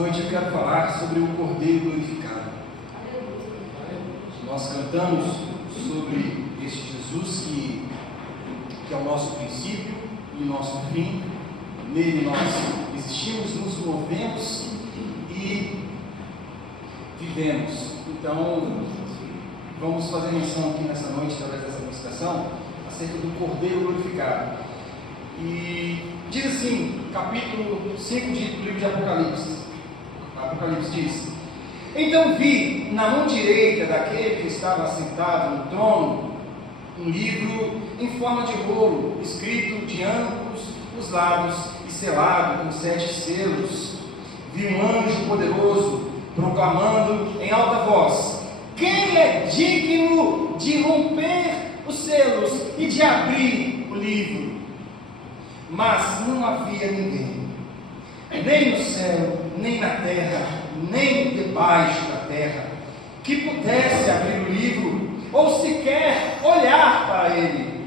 noite eu quero falar sobre o Cordeiro glorificado. Nós cantamos sobre este Jesus que é o nosso princípio e o nosso fim. Nele nós existimos, nos movemos e vivemos. Então, vamos fazer menção aqui nessa noite, através dessa ministração, acerca do Cordeiro glorificado. E diz assim, capítulo 5 do livro de Apocalipse. Apocalipse diz: então vi na mão direita daquele que estava sentado no trono um livro em forma de rolo, escrito de ambos os lados e selado com 7 selos. Vi um anjo poderoso proclamando em alta voz: quem é digno de romper os selos e de abrir o livro? Mas não havia ninguém, nem no céu, nem na terra, nem debaixo da terra, que pudesse abrir o livro, ou sequer olhar para ele.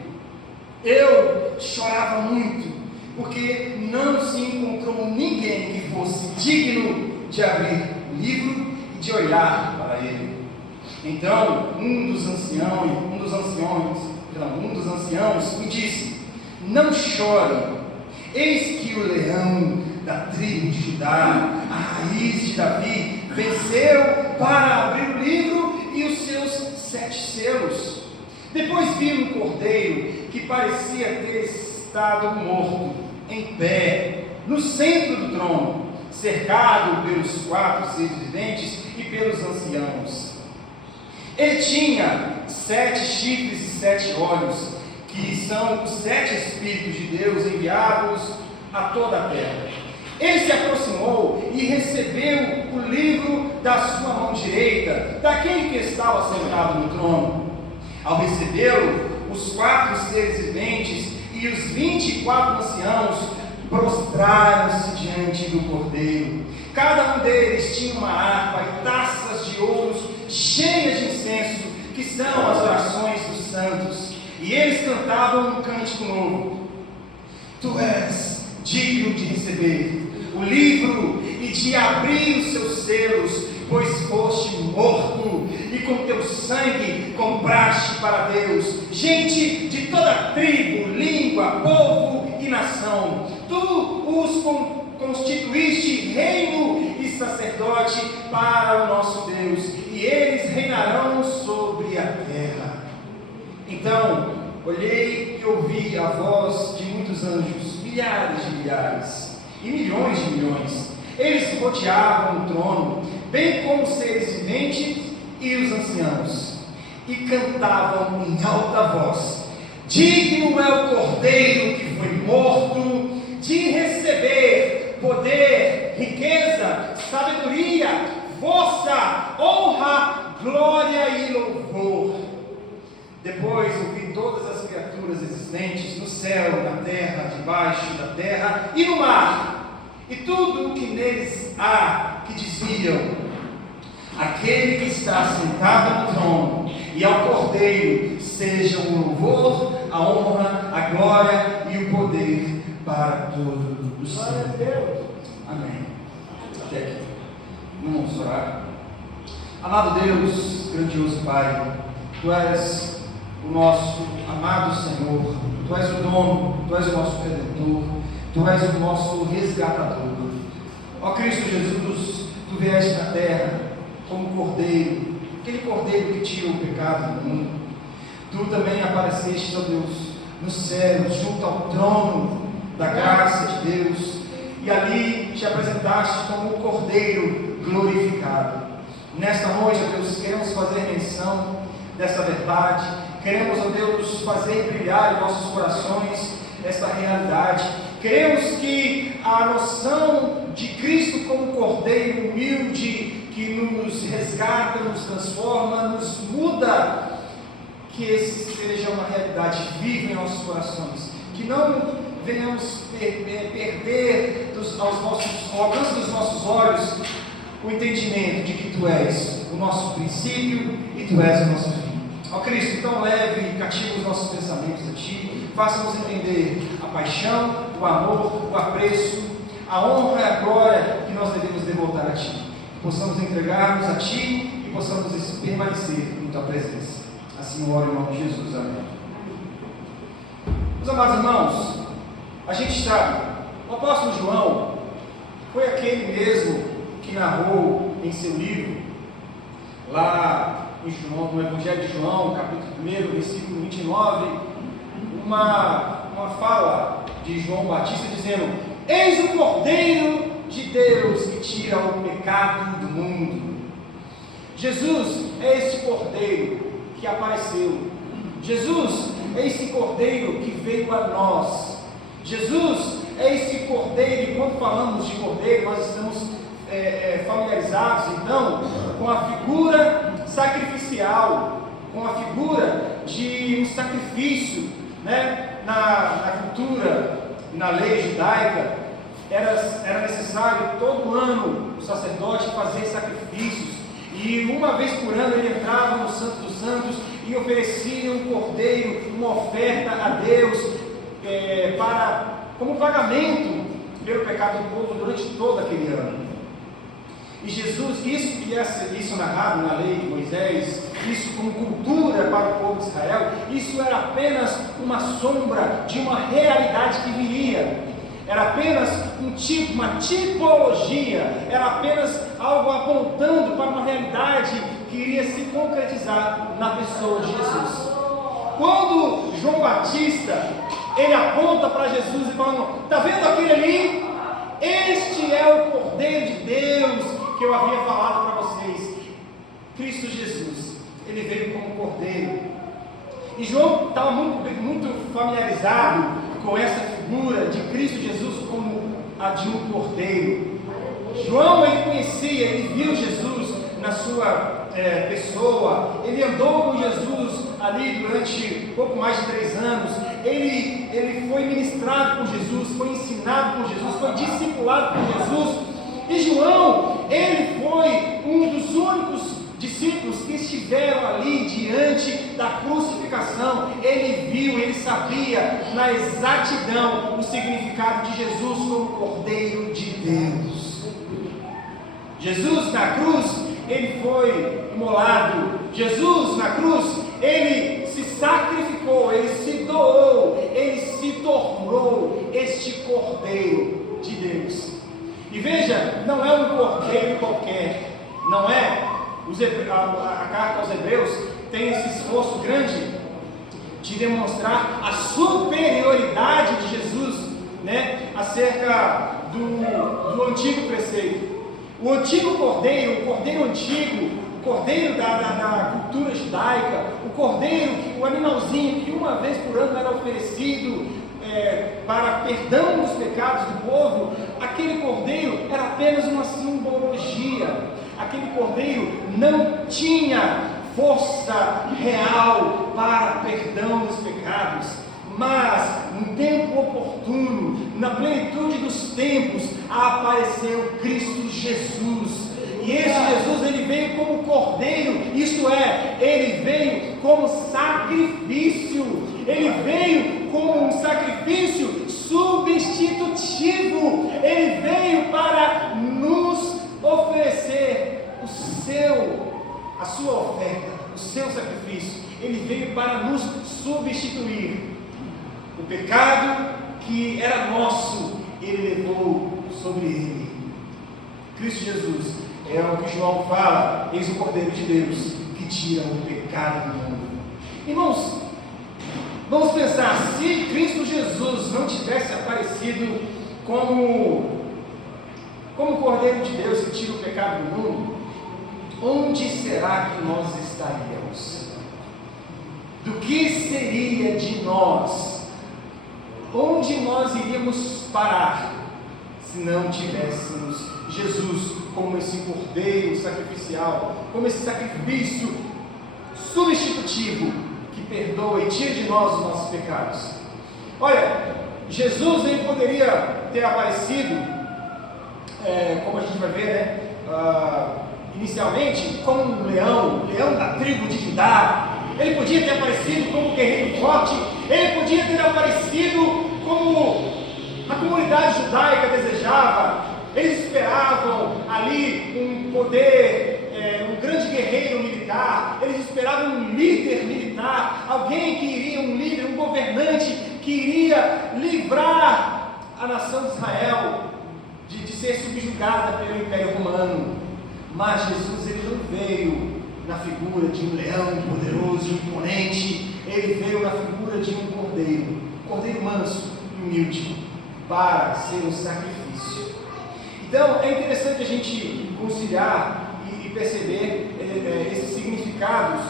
Eu chorava muito, porque não se encontrou ninguém que fosse digno de abrir o livro e de olhar para ele. Então um dos anciãos me disse: não chore, eis que o leão da tribo de Judá, a raiz de Davi, venceu para abrir o livro e os seus 7 selos. Depois vi um cordeiro que parecia ter estado morto, em pé, no centro do trono, cercado pelos 4 seres viventes e pelos anciãos. Ele tinha 7 chifres e 7 olhos, que são os 7 Espíritos de Deus enviados a toda a terra. Ele se aproximou e recebeu o livro da sua mão direita, daquele que estava sentado no trono. Ao recebê-lo, os 4 seres viventes e os 24 anciãos prostraram-se diante do Cordeiro. Cada um deles tinha uma harpa e taças de ouro cheias de incenso, que são as orações dos santos. E eles cantavam um cântico novo: tu és digno de receber o livro e de abrir os seus selos, pois foste morto e com teu sangue compraste para Deus gente de toda tribo, língua, povo e nação. Tu os constituíste reino e sacerdote para o nosso Deus, e eles reinarão sobre a terra. Então olhei e ouvi a voz de muitos anjos, milhares de milhares e milhões de milhões. Eles rodeavam o trono, bem como os seres viventes e os anciãos, e cantavam em alta voz: digno é o Cordeiro que foi morto de receber poder, riqueza, sabedoria, força, honra, glória e louvor. Depois ouvi todas as criaturas existentes no céu, na terra, debaixo da terra e no mar, e tudo o que neles há, que diziam: aquele que está sentado no trono e ao Cordeiro sejam o louvor, a honra, a glória e o poder para todo o sempre. Amém. Até aqui. Vamos orar. Amado Deus, grandioso Pai, Tu és o nosso amado Senhor, Tu és o dono, Tu és o nosso Redentor, Tu és o nosso resgatador. Ó Cristo Jesus, Tu vieste na terra como Cordeiro, aquele Cordeiro que tira o pecado do mundo. Tu também apareceste, ó Deus, no céu, junto ao trono da graça de Deus, e ali te apresentaste como o Cordeiro glorificado. Nesta noite, ó Deus, queremos fazer menção dessa verdade, queremos, ó Deus, fazer brilhar em nossos corações esta realidade. Queremos que a noção de Cristo como Cordeiro humilde, que nos resgata, nos transforma, nos muda, que esse seja uma realidade viva em nossos corações, que não venhamos perder ao alcance dos nossos olhos o entendimento de que Tu és o nosso princípio e Tu és o nosso fim. Ó Cristo, então leve e cativa os nossos pensamentos a Ti, faça-nos entender a paixão, o amor, o apreço, a honra e a glória que nós devemos devotar a Ti. Que possamos entregar-nos a Ti e possamos permanecer em Tua presença. Assim eu oro em nome de Jesus. Amém. Meus amados irmãos, a gente sabe, o apóstolo João foi aquele mesmo que narrou em seu livro, lá em João, no Evangelho de João, capítulo 1, versículo 29, uma fala de João Batista dizendo: eis o Cordeiro de Deus que tira o pecado do mundo. Jesus é esse Cordeiro que apareceu. Jesus é esse Cordeiro que veio a nós. Jesus é esse Cordeiro, e quando falamos de Cordeiro, nós estamos familiarizados então com a figura sacrificial, com a figura de um sacrifício, né? Na cultura, na lei judaica, era necessário todo ano o sacerdote fazer sacrifícios, e uma vez por ano ele entrava no Santo dos Santos e oferecia um cordeiro, uma oferta a Deus, como pagamento pelo pecado do povo durante todo aquele ano. E Jesus, isso narrado na lei de Moisés, isso como cultura para o povo de Israel, isso era apenas uma sombra de uma realidade que viria. Era apenas uma tipologia, era apenas algo apontando para uma realidade que iria se concretizar na pessoa de Jesus. Quando João Batista, ele aponta para Jesus e fala: está vendo aquele ali? Este é o Cordeiro de Deus que eu havia falado para vocês. Cristo Jesus, ele veio como Cordeiro. E João estava muito familiarizado com essa figura de Cristo Jesus como a de um Cordeiro. João, ele conhecia, ele viu Jesus na sua pessoa, ele andou com Jesus ali durante pouco mais de 3 anos, ele foi ministrado por Jesus, foi ensinado por Jesus, foi discipulado por Jesus. E João, ele foi um dos únicos discípulos que estiveram ali diante da crucificação. Ele viu, ele sabia na exatidão o significado de Jesus como Cordeiro de Deus. Jesus na cruz, ele foi imolado. Jesus na cruz, ele se sacrificou, ele se doou, ele se tornou este Cordeiro de Deus. E veja, não é um cordeiro qualquer, não é. A carta aos Hebreus tem esse esforço grande de demonstrar a superioridade de Jesus, né, acerca do antigo preceito. O antigo cordeiro, o cordeiro antigo, o cordeiro da cultura judaica, o animalzinho que uma vez por ano era oferecido para perdão dos pecados do povo, aquele cordeiro era apenas uma simbologia. Aquele cordeiro não tinha força real para perdão dos pecados, mas no tempo oportuno, na plenitude dos tempos, apareceu Cristo Jesus. E esse Jesus, ele veio como cordeiro, isto é, ele veio como sacrifício, ele veio como um sacrifício substitutivo, ele veio para nos oferecer a sua oferta, o seu sacrifício. Ele veio para nos substituir. O pecado que era nosso, ele levou sobre ele. Cristo Jesus é o que João fala: eis o Cordeiro de Deus que tira o pecado do mundo. Irmãos, vamos pensar, se Cristo Jesus não tivesse aparecido como Cordeiro de Deus que tira o pecado do mundo, onde será que nós estaríamos? Do que seria de nós? Onde nós iríamos parar se não tivéssemos Jesus como esse Cordeiro sacrificial, como esse sacrifício substitutivo que perdoa e tira de nós os nossos pecados? Olha, Jesus, ele poderia ter aparecido, como a gente vai ver, né? Inicialmente como um leão da tribo de Judá. Ele podia ter aparecido como um guerreiro forte, ele podia ter aparecido como a comunidade judaica desejava, ali um poder, um grande guerreiro militar, eles esperavam um líder militar, alguém que iria, um líder, um governante, que iria livrar a nação de Israel de ser subjugada pelo Império Romano. Mas Jesus, ele não veio na figura de um leão poderoso, imponente, ele veio na figura de um cordeiro manso e humilde, para ser um sacrifício. Então é interessante a gente conciliar e perceber esses significados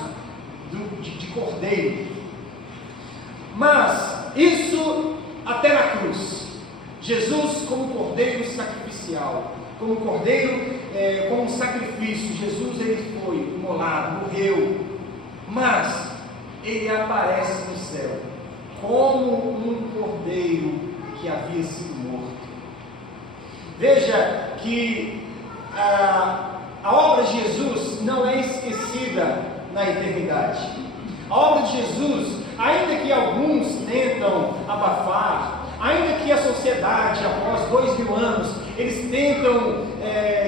de cordeiro. Mas isso até na cruz, Jesus como cordeiro sacrificial, como cordeiro, como um sacrifício, Jesus ele foi imolado, morreu, mas ele aparece no céu como um cordeiro que havia sido morto. Veja que a obra de Jesus não é esquecida na eternidade. A obra de Jesus, ainda que alguns tentam abafar, ainda que a sociedade, após 2000 anos, eles tentam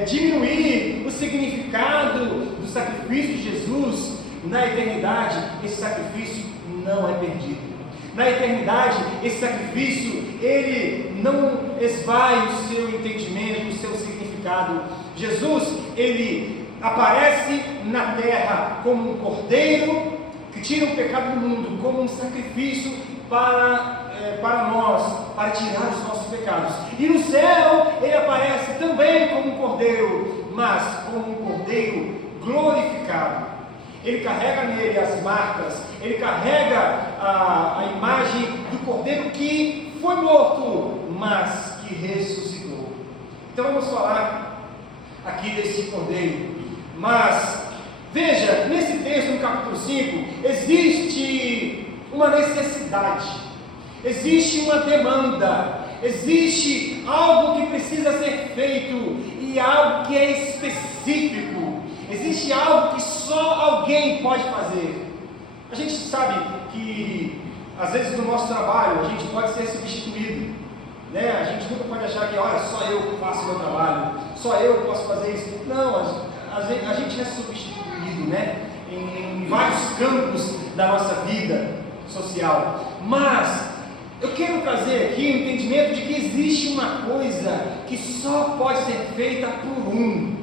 diminuir o significado do sacrifício de Jesus, na eternidade, esse sacrifício não é perdido. Na eternidade, esse sacrifício, ele não esvai o seu entendimento, o seu significado. Jesus, ele aparece na terra como um cordeiro que tira o pecado do mundo, como um sacrifício para nós, para tirar os nossos pecados. E no céu, ele aparece também como um cordeiro, mas como um cordeiro glorificado. Ele carrega nele as marcas, ele carrega a imagem do cordeiro que foi morto, mas que ressuscitou. Então vamos falar aqui desse cordeiro. Mas veja, nesse texto, no capítulo 5, existe uma necessidade, existe uma demanda, existe algo que precisa ser feito e algo que é específico. Existe algo que só alguém pode fazer. A gente sabe que, às vezes, no nosso trabalho, a gente pode ser substituído, né? A gente nunca pode achar que, olha, só eu faço o meu trabalho, só eu posso fazer isso. Não, a gente é substituído, né? Em vários campos da nossa vida social. Mas eu quero trazer aqui o entendimento de que existe uma coisa que só pode ser feita por um.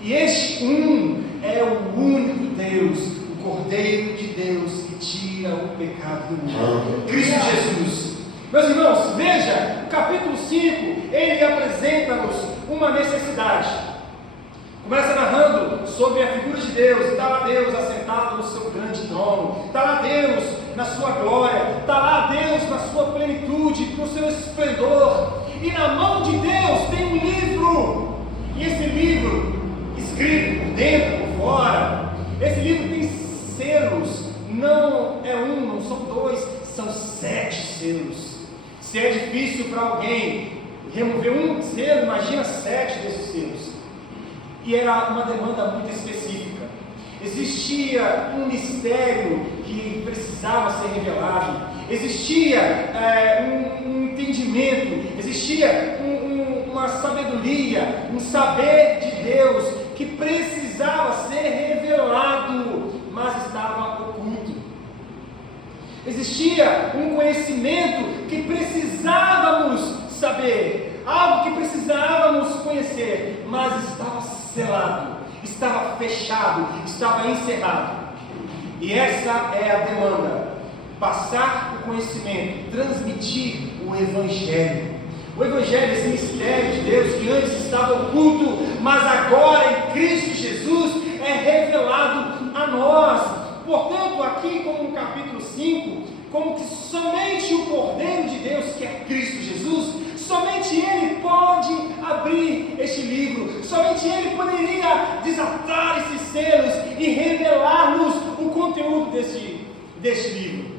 E este um é o único Deus, o Cordeiro de Deus que tira o pecado do mundo, Cristo Jesus. Meus irmãos, veja, o capítulo 5, ele apresenta-nos uma necessidade. Começa narrando sobre a figura de Deus. Está lá Deus assentado no seu grande trono, está lá Deus na sua glória, está lá Deus na sua plenitude, no seu esplendor, e na mão de Deus tem um livro, e esse livro, escrito por dentro, por fora, esse livro tem selos, não é um, não são dois, são 7 selos. Se é difícil para alguém remover um selo, imagina 7 desses selos. E era uma demanda muito específica. Existia um mistério que precisava ser revelado, existia um entendimento, existia uma sabedoria, um saber de Deus que precisava ser revelado, mas estava oculto. Existia um conhecimento que precisávamos saber, algo que precisávamos conhecer, mas estava selado, estava fechado, estava encerrado. E essa é a demanda: passar o conhecimento, transmitir o Evangelho. O Evangelho, esse mistério de Deus que antes estava oculto, mas agora em Cristo Jesus é revelado a nós. Portanto, aqui como no capítulo 5, como que somente o Cordeiro de Deus, que é Cristo Jesus, somente Ele pode abrir este livro, somente Ele poderia desatar esses selos e revelar-nos o conteúdo deste livro.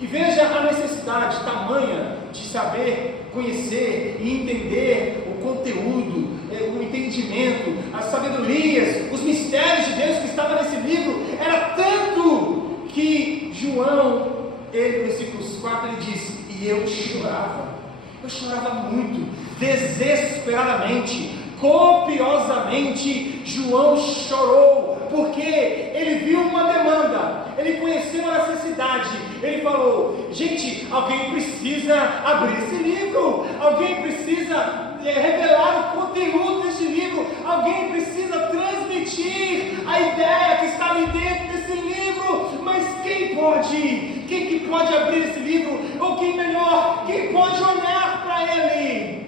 E veja a necessidade tamanha de saber, conhecer e entender o conteúdo, o entendimento, as sabedorias, os mistérios de Deus que estavam nesse livro. Era tanto que João, no versículos 4, ele diz: e eu chorava muito, desesperadamente, Copiosamente, João chorou, porque ele viu uma demanda, ele conheceu a necessidade, ele falou: gente, alguém precisa abrir esse livro, alguém precisa revelar o conteúdo desse livro, alguém precisa transmitir a ideia que está ali dentro desse livro. Mas quem pode? Quem que pode abrir esse livro? Ou quem melhor? Quem pode olhar para ele?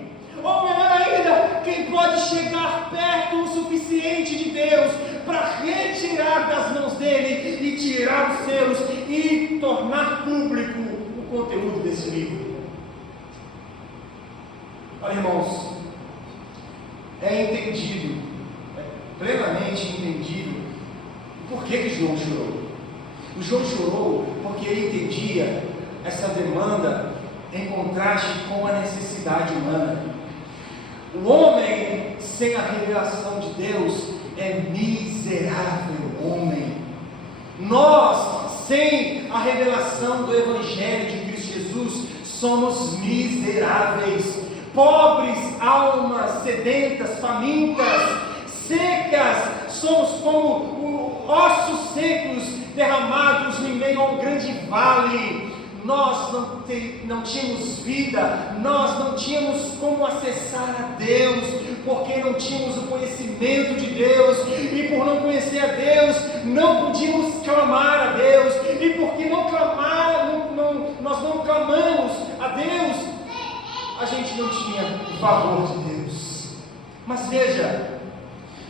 Ou melhor ainda, quem pode chegar perto o suficiente de Deus para retirar das mãos dele e tirar os selos e tornar público o conteúdo desse livro? Olha, irmãos, é entendido, é plenamente entendido o porquê que João chorou. O João chorou porque ele entendia essa demanda em contraste com a necessidade humana. O homem sem a revelação de Deus é miserável homem. Nós, sem a revelação do Evangelho de Cristo Jesus, somos miseráveis, pobres almas, sedentas, famintas, secas, somos como ossos secos derramados no meio a um grande vale. Nós não tínhamos vida, nós não tínhamos como acessar a Deus, porque não tínhamos o conhecimento de Deus, e por não conhecer a Deus, não podíamos clamar a Deus, e porque nós não clamamos a Deus, a gente não tinha o favor de Deus. Mas veja,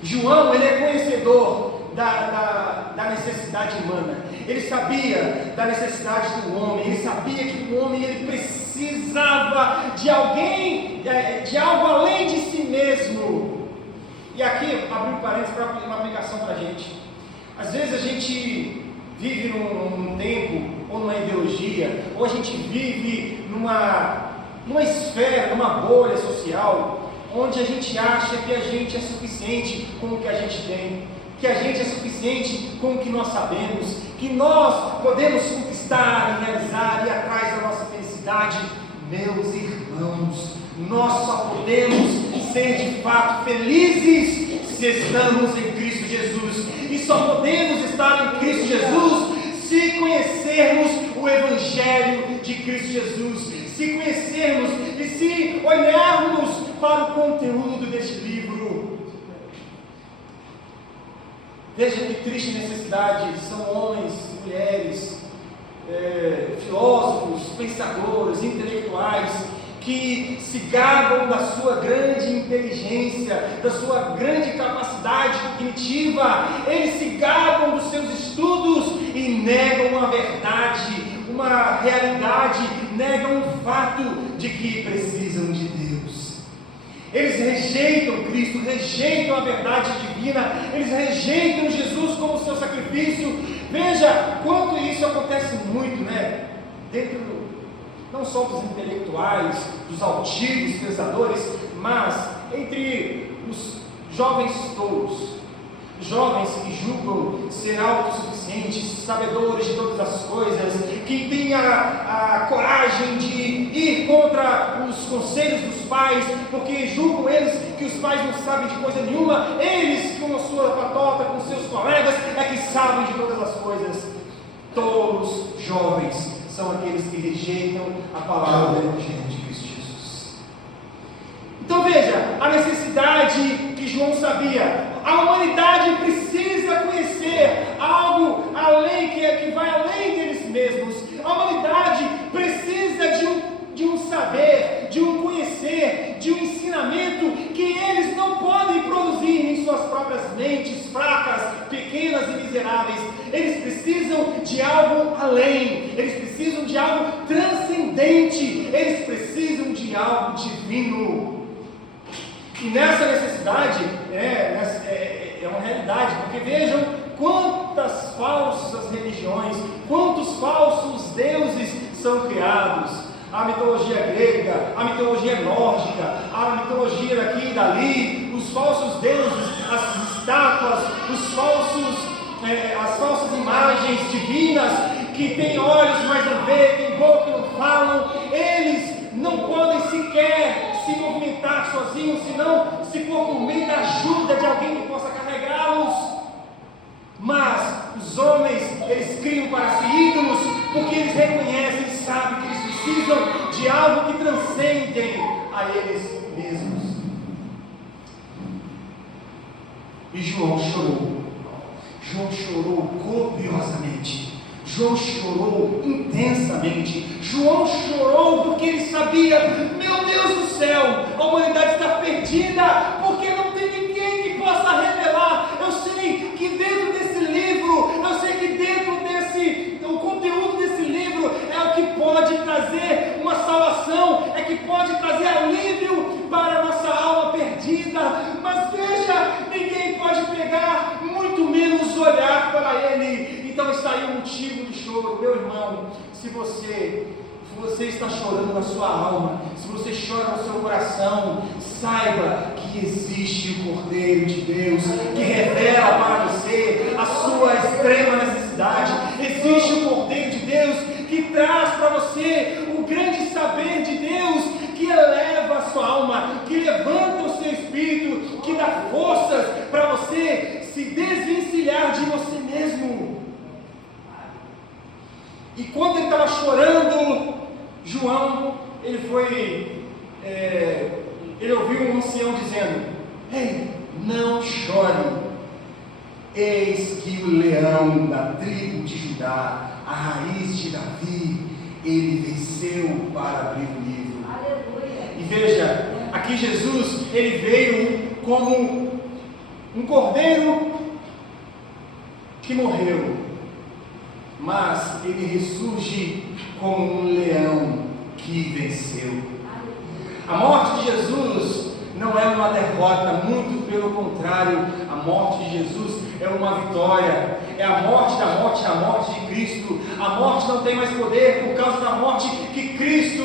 João, ele é conhecedor da necessidade humana, ele sabia da necessidade do homem, ele sabia que o homem ele precisava de alguém, de algo além de si mesmo. E aqui, abrir um parênteses para uma aplicação para a gente. Às vezes a gente vive num tempo, ou numa ideologia, ou a gente vive numa esfera, numa bolha social, onde a gente acha que a gente é suficiente com o que a gente tem, que a gente é suficiente com o que nós sabemos, que nós podemos conquistar e realizar e ir atrás da nossa felicidade. Meus irmãos, nós só podemos ser de fato felizes se estamos em Cristo Jesus, e só podemos estar em Cristo Jesus se conhecermos o Evangelho de Cristo Jesus, se conhecermos e se olharmos para o conteúdo deste livro. Veja que triste necessidade são homens e mulheres, filósofos, pensadores, intelectuais, que se gabam da sua grande inteligência, da sua grande capacidade cognitiva. Eles se gabam dos seus estudos e negam a verdade, uma realidade, negam o fato de que precisam de Deus. Eles rejeitam Cristo, rejeitam a verdade divina, eles rejeitam Jesus como seu sacrifício. Veja quanto isso acontece muito, dentro não só dos intelectuais, dos altivos pensadores, mas entre os jovens tolos, jovens que julgam ser autossuficientes, sabedores de todas as coisas, que têm a coragem de ir contra os conselhos dos pais, porque julgam eles que os pais não sabem de coisa nenhuma, eles com a sua patota, com seus colegas, é que sabem de todas as coisas. Tolos jovens são aqueles que rejeitam a palavra do Evangelho de Cristo Jesus. Então veja, a necessidade que João sabia. A humanidade precisa conhecer algo além, que vai além deles mesmos. A humanidade precisa de um saber, de um conhecer, de um ensinamento que eles não podem produzir em suas próprias mentes fracas, pequenas e miseráveis. Eles precisam de algo além, eles precisam de algo transcendente, eles precisam de algo divino. E nessa necessidade, é uma realidade, porque vejam quantas falsas religiões, quantos falsos deuses são criados. A mitologia grega, a mitologia nórdica, a mitologia daqui e dali, os falsos deuses, as estátuas, as falsas imagens divinas, que têm olhos, mas não veem, têm boca e não falam. Eles não podem sequer se movimentar sozinhos, senão se for por meio de algo que transcendem a eles mesmos. E João chorou. João chorou copiosamente. João chorou intensamente. João chorou porque ele sabia: meu Deus do céu, a humanidade está perdida, porque não tem ninguém que possa revelar. Eu sei que dentro desse livro, eu sei que dentro o conteúdo desse livro é o que pode trazer uma salvação, é que pode trazer alívio para a nossa alma perdida. Mas veja, ninguém pode pegar, muito menos olhar para ele. Então está aí o motivo do choro. Meu irmão, se você está chorando na sua alma, se você chora no seu coração, saiba que existe o Cordeiro de Deus, que revela para você a sua extrema necessidade. Existe o Cordeiro de Deus que traz para você o grande saber de Deus, que eleva a sua alma, que levanta o seu espírito, que dá forças para você se desvencilhar de você mesmo. E quando ele estava chorando, João, ele ouviu um ancião dizendo: ei, não chore, eis que o leão da tribo de Judá, a raiz de Davi, ele venceu para abrir o livro. Aleluia. E veja, aqui Jesus, ele veio como um cordeiro que morreu, mas ele ressurge como um leão que venceu. A morte de Jesus não é uma derrota, muito pelo contrário, a morte de Jesus é uma vitória, é a morte da morte, a morte de Cristo. A morte não tem mais poder por causa da morte que Cristo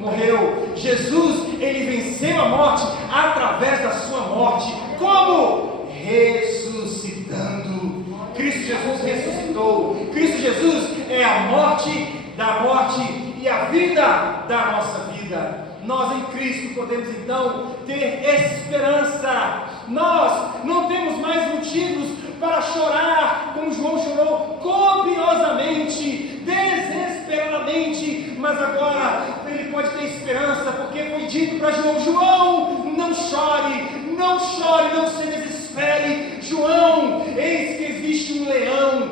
morreu. Jesus, ele venceu a morte através da sua morte. Como? Ressuscitando. Cristo Jesus ressuscitou. Cristo Jesus é a morte da morte e a vida da nossa vida. Nós em Cristo podemos então ter esperança. Nós não temos mais motivos para chorar como João chorou copiosamente, desesperadamente, mas agora ele pode ter esperança, porque foi dito para João: João, não chore, não chore, não se desespere. João, eis que existe um leão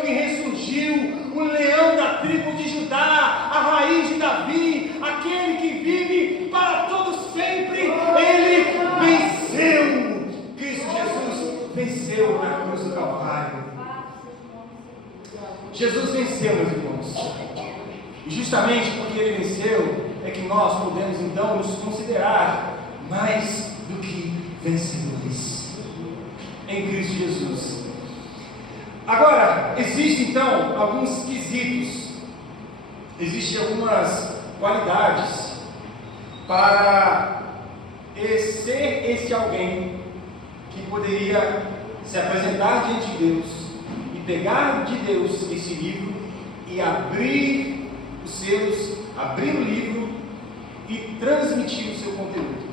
que ressurgiu, um leão da tribo de Judá, a raiz de Davi, aquele que vive para todos sempre. Ele venceu. Cristo Jesus venceu na cruz do Calvário. Jesus venceu, meus irmãos. E justamente porque ele venceu, é que nós podemos então nos considerar mais do que vencedores em Cristo Jesus. Agora, existem então alguns quesitos, existem algumas qualidades para ser esse alguém que poderia se apresentar diante de Deus e pegar de Deus esse livro e abrir os selos, abrir o livro e transmitir o seu conteúdo.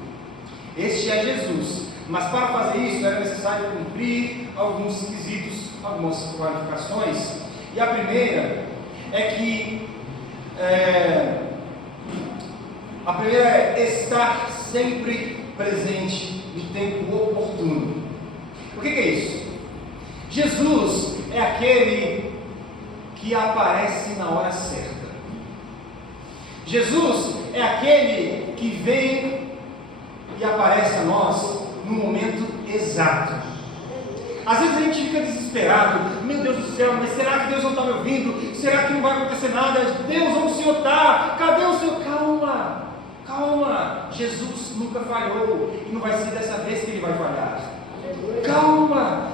Este é Jesus, mas para fazer isso era necessário cumprir alguns requisitos, algumas qualificações. E a primeira é estar sempre presente no tempo oportuno. O que é isso? Jesus é aquele que aparece na hora certa. Jesus é aquele que vem e aparece a nós no momento exato. Às vezes a gente fica desesperado: meu Deus do céu, mas será que Deus não está me ouvindo? Será que não vai acontecer nada? Deus, onde o Senhor está? Cadê o Senhor? Calma, Jesus nunca falhou e não vai ser dessa vez que ele vai falhar. Calma,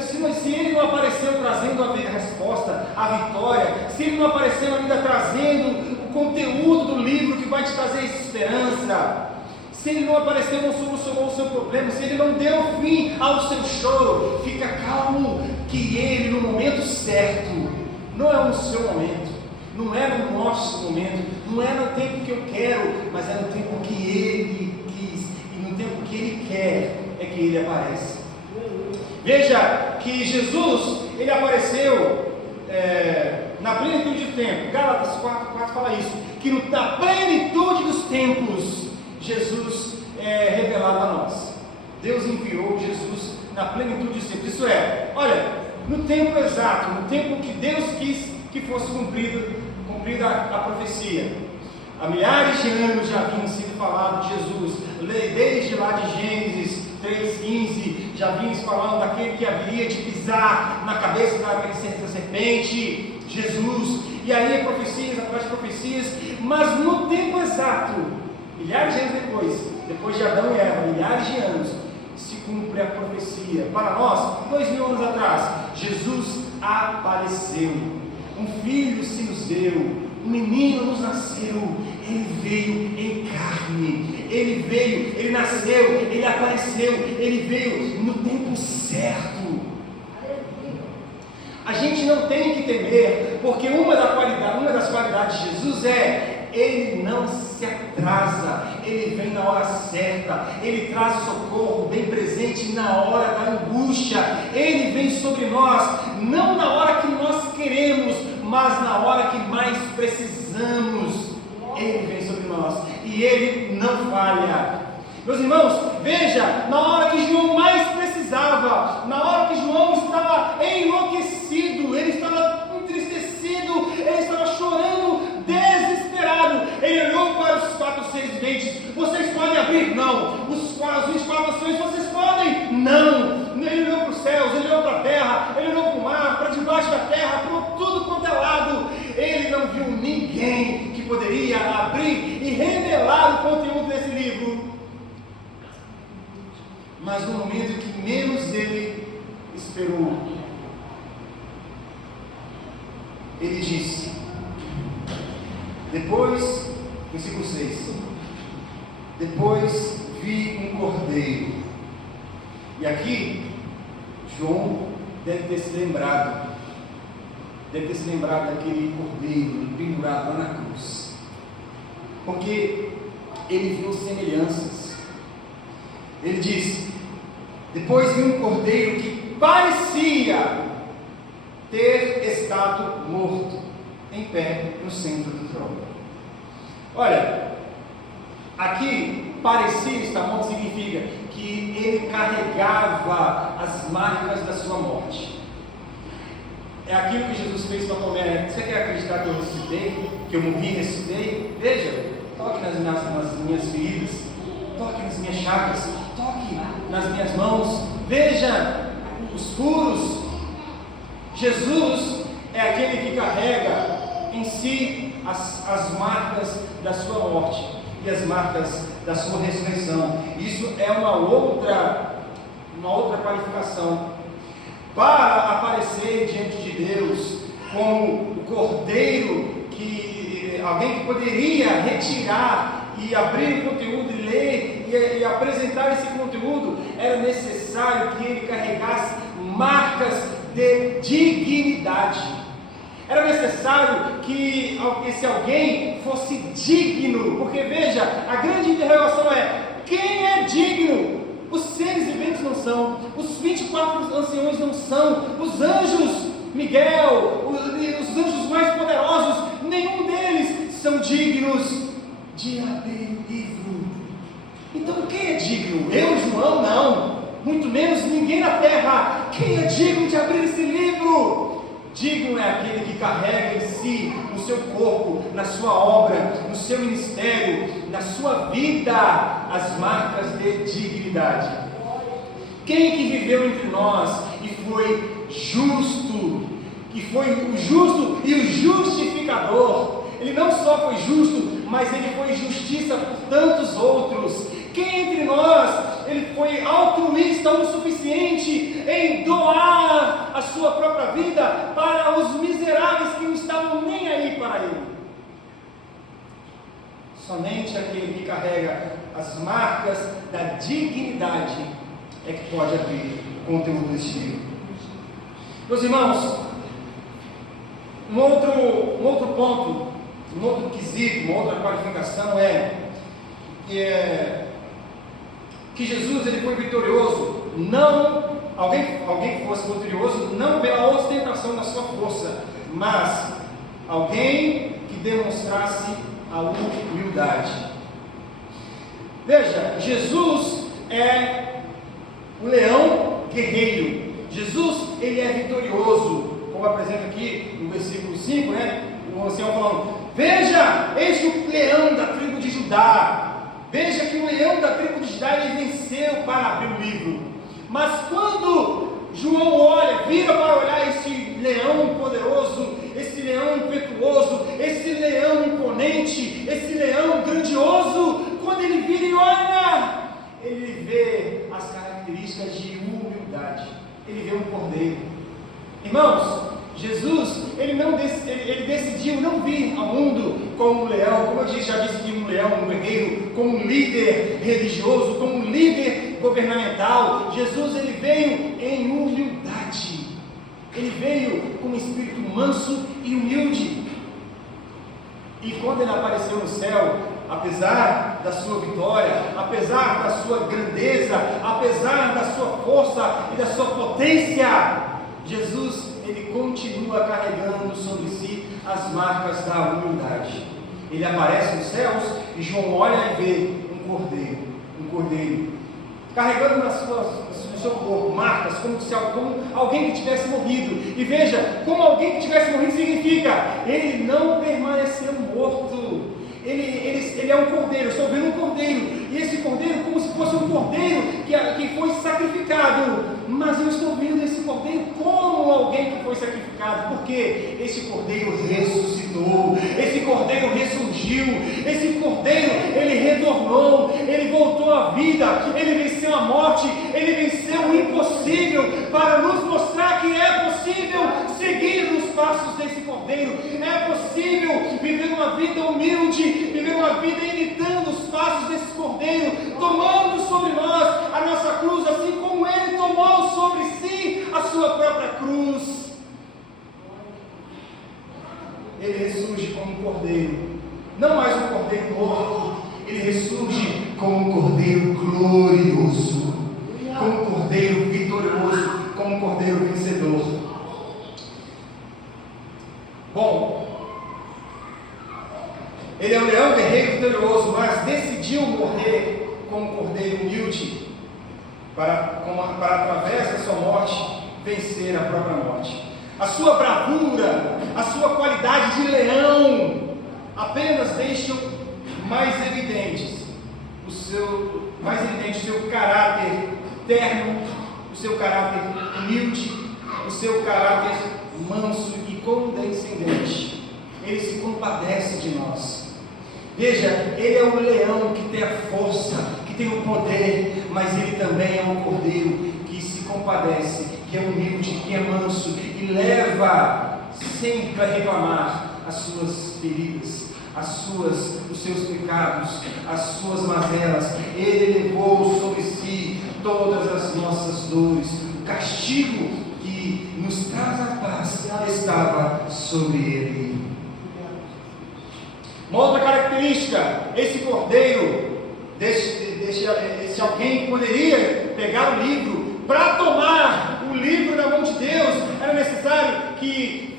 se ele não apareceu trazendo a resposta, a vitória, se ele não apareceu ainda trazendo o conteúdo do livro que vai te trazer esperança, se ele não apareceu, não solucionou o seu problema, se ele não deu fim ao seu choro, fica calmo, que ele no momento certo, não é no seu momento, não é no nosso momento, não é no tempo que eu quero, mas é no tempo que ele quis, e no tempo que ele quer é que ele aparece. Veja que Jesus, ele apareceu na plenitude do tempo. Gálatas 4 fala isso, que na plenitude dos tempos, Jesus é revelado a nós. Deus enviou Jesus na plenitude dos tempos. Isso é, olha, no tempo exato, no tempo que Deus quis que fosse cumprida a profecia. Há milhares de anos já haviam sido falado de Jesus, desde lá de Gênesis 3,15, já vimos falando daquele que haveria de pisar na cabeça da serpente, Jesus, e aí profecias atrás de profecias, mas no tempo exato, milhares de anos depois de Adão e Eva, milhares de anos, se cumpre a profecia. Para nós, 2000 anos atrás, Jesus apareceu, um filho se nos deu, um menino nos nasceu, ele veio em carne, ele veio, ele nasceu, ele apareceu, ele veio no tempo certo. A gente não tem que temer, porque uma das qualidades de Jesus é, ele não se atrasa, ele vem na hora certa, ele traz o socorro bem presente na hora da angústia, ele vem sobre nós, não na hora que nós queremos, mas na hora que mais precisamos, ele vem sobre nós, e ele não falha. Meus irmãos, veja, na hora que João mais precisava, na hora que João estava enlouquecido, ele estava entristecido, ele estava chorando, desesperado, ele olhou para os 4 seres viventes: vocês podem abrir? Não. Os 24 anciões: vocês podem? Não. Ele olhou para os céus, ele olhou para a terra, ele olhou para o mar, para debaixo da terra, para tudo quanto é lado, ele não viu ninguém que poderia abrir e revelar o conteúdo desse livro. Mas no momento que menos ele esperou, ele disse, depois, versículo 6, depois vi um cordeiro. E aqui, João deve ter se lembrado daquele cordeiro pendurado lá na cruz, porque ele viu semelhanças. Ele disse, depois vi um cordeiro que parecia ter estado morto, em pé no centro do trono. Olha, aqui parecia estar morto significa que ele carregava as marcas da sua morte. É aquilo que Jesus fez para Tomé. Você quer acreditar que eu ressuscitei, que eu morri e ressuscitei? Veja, toque nas minhas feridas, toque nas minhas chagas, toque nas minhas mãos, veja os furos. Jesus é aquele que carrega em si as marcas da sua morte e as marcas da sua ressurreição. Isso é uma outra qualificação. Para aparecer diante de Deus como o cordeiro, alguém que poderia retirar e abrir o conteúdo e ler e apresentar esse conteúdo, era necessário que ele carregasse marcas de dignidade. Era necessário que esse alguém fosse digno, porque veja, a grande interrogação é: quem é digno? Os seres viventes não são, os 24 anciões não são, os anjos, Miguel, os anjos mais poderosos, nenhum deles são dignos de abrir o livro. Então quem é digno? Eu, João? Não, muito menos ninguém na terra. Quem é digno de abrir esse livro? Digno é aquele que carrega em si, no seu corpo, na sua obra, no seu ministério, na sua vida, as marcas de dignidade. Quem que viveu entre nós e foi justo, que foi o justo e o justificador? Ele não só foi justo, mas ele foi justiça por tantos outros. Quem entre nós, ele foi altruísta o suficiente em doar a sua própria vida para os miseráveis que não estavam nem aí para ele? Somente aquele que carrega as marcas da dignidade é que pode abrir o conteúdo deste livro. Meus irmãos, um outro ponto, um outro quesito, uma outra qualificação é que Jesus ele foi vitorioso, alguém que fosse vitorioso, não pela ostentação da sua força, mas alguém que demonstrasse a humildade. Veja, Jesus é o leão guerreiro. Jesus, ele é vitorioso, como apresenta aqui no versículo 5, né? O Senhor falando: veja, eis que o leão da tribo de Judá, veja que o leão da tribo de Judá, ele venceu para abrir o livro. Mas quando João olha, vira para olhar esse leão poderoso, esse leão impetuoso, esse leão imponente, esse leão grandioso, quando ele vira e olha, ele vê as características de humildade. Ele vê um cordeiro. Irmãos, Jesus, ele decidiu não vir ao mundo como um leão, como eu já disse que um leão, um guerreiro, como um líder religioso, como um líder governamental. Jesus, ele veio em humildade. Ele veio com um espírito manso e humilde. E quando ele apareceu no céu, apesar da sua vitória, apesar da sua grandeza, apesar da sua força e da sua potência, Jesus, ele continua carregando sobre si as marcas da humildade. Ele aparece nos céus e João olha e vê um cordeiro, carregando no seu corpo marcas, como alguém que tivesse morrido. E veja, como alguém que tivesse morrido significa, ele não permaneceu morto. Ele é um cordeiro, eu estou vendo um cordeiro, e esse cordeiro como se fosse um cordeiro que foi sacrificado, mas eu estou vendo esse cordeiro como alguém que foi sacrificado, porque esse cordeiro ressuscitou, esse cordeiro ressurgiu, esse cordeiro, ele retornou, ele voltou à vida, ele venceu a morte, ele venceu o impossível, para nos mostrar que é possível seguir nos passos desse cordeiro, é possível viver uma vida humilde, viver uma vida imitando os passos desse cordeiro, tomando sobre nós a nossa cruz, assim como ele tomou sobre si a sua própria cruz. Ele ressurge como um cordeiro, não mais um cordeiro morto, ele ressurge como um cordeiro glorioso, como um cordeiro vitorioso, como um cordeiro vencedor. Bom, ele é um leão guerreiro vitorioso, mas decidiu morrer como um cordeiro humilde, para através da sua morte, vencer a própria morte. A sua bravura, a sua qualidade de leão, apenas deixam mais evidente o seu caráter terno, o seu caráter humilde, o seu caráter manso e condescendente. Ele se compadece de nós. Veja, ele é um leão que tem a força, que tem o poder, mas ele também é um cordeiro que se compadece, que é humilde, que é manso e leva sempre a reclamar as suas feridas, os seus pecados, as suas mazelas. Ele levou sobre si todas as nossas dores. O castigo que nos traz a paz estava sobre ele. Uma outra característica, esse cordeiro, esse alguém que poderia pegar o livro, para tomar o livro na mão de Deus, era necessário que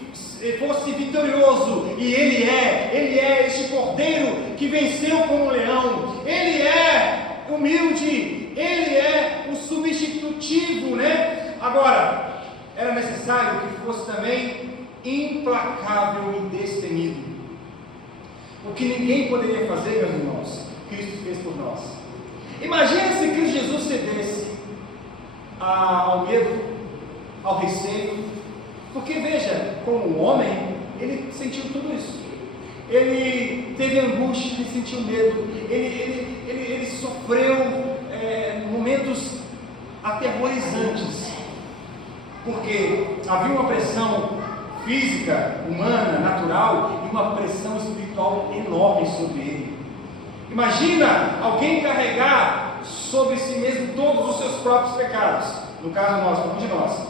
fosse vitorioso, e ele é este cordeiro que venceu como um leão, ele é humilde, ele é o substitutivo, né? Agora, era necessário que fosse também implacável e destemido. O que ninguém poderia fazer, meus irmãos, Cristo fez por nós. Imagina se Cristo Jesus cedesse ao medo, ao receio, porque veja, como homem, ele sentiu tudo isso. Ele teve angústia, ele sentiu medo, ele sofreu momentos aterrorizantes, porque havia uma pressão física, humana, natural, e uma pressão espiritual enorme sobre ele. Imagina alguém carregar sobre si mesmo todos os seus próprios pecados. No caso nosso, algum de nós,